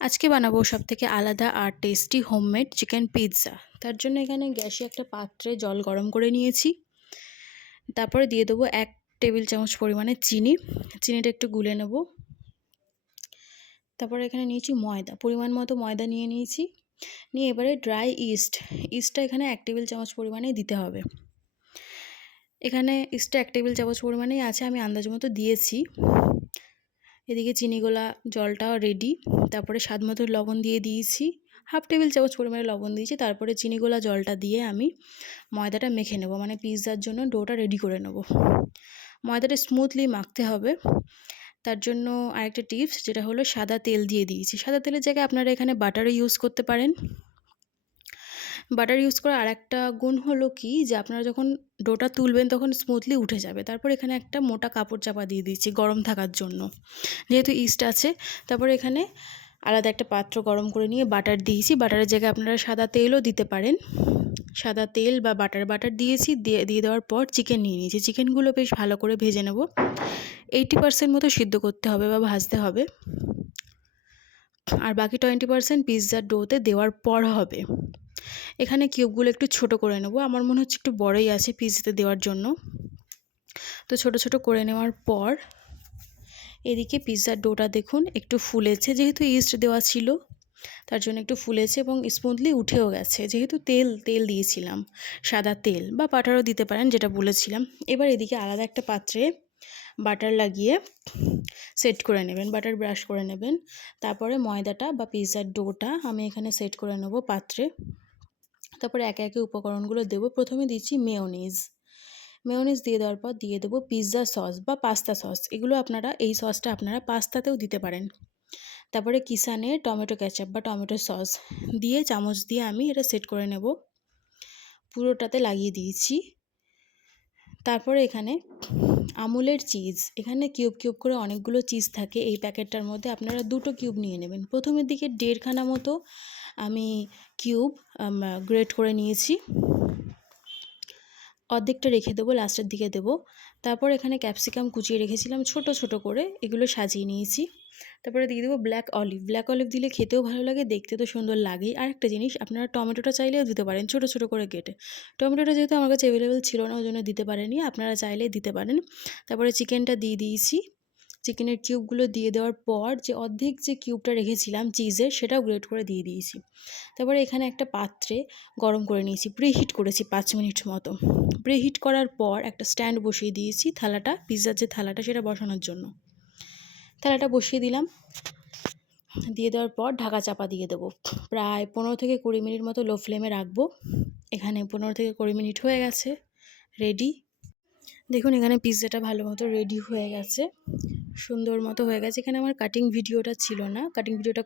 আজকে বানাবো সবথেকে আলাদা আর টেস্টি হোমমেড চিকেন পিৎজা। তার জন্য এখানে গ্যাসে একটা পাত্রে জল গরম করে নিয়েছি। তারপরে দিয়ে দেবো 1 টেবিল চামচ পরিমাণে চিনি। চিনিটা একটু গুলে নেব। তারপরে এখানে নিয়েছি ময়দা, পরিমাণ মতো ময়দা নিয়েছি। নিয়ে এবারে ড্রাই ইস্টটা এখানে 1 টেবিল চামচ পরিমাণে দিতে হবে। এখানে ইস্টটা 1 টেবিল চামচ পরিমাণেই আছে, আমি আন্দাজ মতো দিয়েছি। এদিকে চিনি গোলা জলটাও রেডি। তারপরে স্বাদ মতো লবণ দিয়ে দিয়েছি, 1/2 টেবিল চামচ পরিমাণে লবণ দিয়েছি। তারপরে চিনি গোলা জলটা দিয়ে আমি ময়দাটা মেখে নেব, মানে পিৎজার জন্য ডোটা রেডি করে নেব। ময়দাটা স্মুথলি মাখতে হবে। তার জন্য আরেকটা টিপস, যেটা হলো সাদা তেল দিয়ে দিয়েছি। সাদা তেলের জায়গায় আপনারা এখানে বাটারও ইউজ করতে পারেন। বাটার ইউজ করার আরেকটা গুণ হলো কি, যে আপনারা যখন ডোটা তুলবেন তখন স্মুথলি উঠে যাবে। তারপর এখানে একটা মোটা কাপড় চাপা দিয়ে দিচ্ছি গরম থাকার জন্য, যেহেতু ইস্ট আছে। তারপরে এখানে আলাদা একটা পাত্র গরম করে নিয়ে বাটার দিয়েছি। বাটারের জায়গায় আপনারা সাদা তেলও দিতে পারেন। সাদা তেল বা বাটার দিয়েছি। দিয়ে দেওয়ার পর চিকেন নিয়ে নিয়েছি। চিকেনগুলো বেশ ভালো করে ভেজে নেব। 80% মতো সিদ্ধ করতে হবে বা ভাজতে হবে, আর বাকি 20% পিৎজার ডোতে দেওয়ার পর হবে। এখানে কিউবগুলো একটু ছোট করে নেব, আমার মনে হচ্ছে একটু বড়ই আছে পিৎজাতে দেওয়ার জন্য। তো ছোট ছোট করে নেওয়ার পর এদিকে পিৎজার ডোটা দেখুন একটু ফুলেছে, যেহেতু ইস্ট দেওয়া ছিল তার জন্য একটু ফুলেছে এবং স্মুথলি উঠেও গেছে, যেহেতু তেল দিয়েছিলাম, সাদা তেল বা বাটারও দিতে পারেন, যেটা বলেছিলাম। এবার এদিকে আলাদা একটা পাত্রে বাটার লাগিয়ে সেট করে নেবেন, বাটার ব্রাশ করে নেবেন। তারপরে ময়দাটা বা পিৎজার ডোটা আমি এখানে সেট করে নেব পাত্রে। তারপরে একে একে উপকরণগুলো দেবো। প্রথমে দিচ্ছি মেয়োনিজ দিয়ে দেওয়ার পর দিয়ে দেবো পিৎজা সস বা পাস্তা সস। এই সসটা আপনারা পাস্তাতেও দিতে পারেন। তারপরে কিষানের টমেটো কেচাপ বা টমেটো সস দিয়ে চামচ দিয়ে আমি এটা সেট করে নেব। পুরোটাতে লাগিয়ে দিয়েছি। তারপরে এখানে আমুলের চিজ, এখানে কিউব করে অনেকগুলো চিজ থাকে এই প্যাকেটটার মধ্যে, আপনারা 2টো কিউব নিয়ে নেবেন। প্রথমের দিকে 1.5 খানা মতো আমি কিউব গ্রেট করে নিয়েছি, অর্ধেকটা রেখে দেবো, লাস্টের দিকে দেবো। তারপর এখানে ক্যাপসিকাম কুচিয়ে রেখেছিলাম ছোট ছোট করে, এগুলো সাজিয়ে নিয়েছি। তারপরে দিয়ে দেবো ব্ল্যাক অলিভ দিলে খেতেও ভালো লাগে, দেখতে তো সুন্দর লাগেই। আরেকটা জিনিস, আপনারা টমেটোটা চাইলেও দিতে পারেন ছোট ছোট করে কেটে। টমেটোটা যেহেতু আমার কাছে অ্যাভেলেবেল ছিল না, ওই জন্য দিতে পারেনি, আপনারা চাইলেই দিতে পারেন। তারপরে চিকেনটা দিয়ে দিয়েছি। চিকেনের কিউবগুলো দিয়ে দেওয়ার পর যে অর্ধেক যে কিউবটা রেখেছিলাম চিজের, সেটাও গ্রেট করে দিয়ে দিয়েছি। তারপরে এখানে একটা পাত্রে গরম করে নিয়েছি, প্রিহিট করেছি 5 মিনিট মতো। প্রিহিট করার পর একটা স্ট্যান্ড বসিয়ে দিয়েছি, পিৎজার যে থালাটা সেটা বসানোর জন্য। থালাটা বসিয়ে দিলাম, দিয়ে দেওয়ার পর ঢাকা চাপা দিয়ে দেবো। প্রায় 15 থেকে 20 মিনিট মতো লো ফ্লেমে রাখবো। এখানে 15 থেকে 20 মিনিট হয়ে গেছে, রেডি। দেখুন এখানে পিৎজাটা ভালো মতো রেডি হয়ে গেছে, সুন্দর মতো হয়ে গেছে। এখানে আমার কাটিং ভিডিওটা ছিল না, কাটিং ভিডিওটা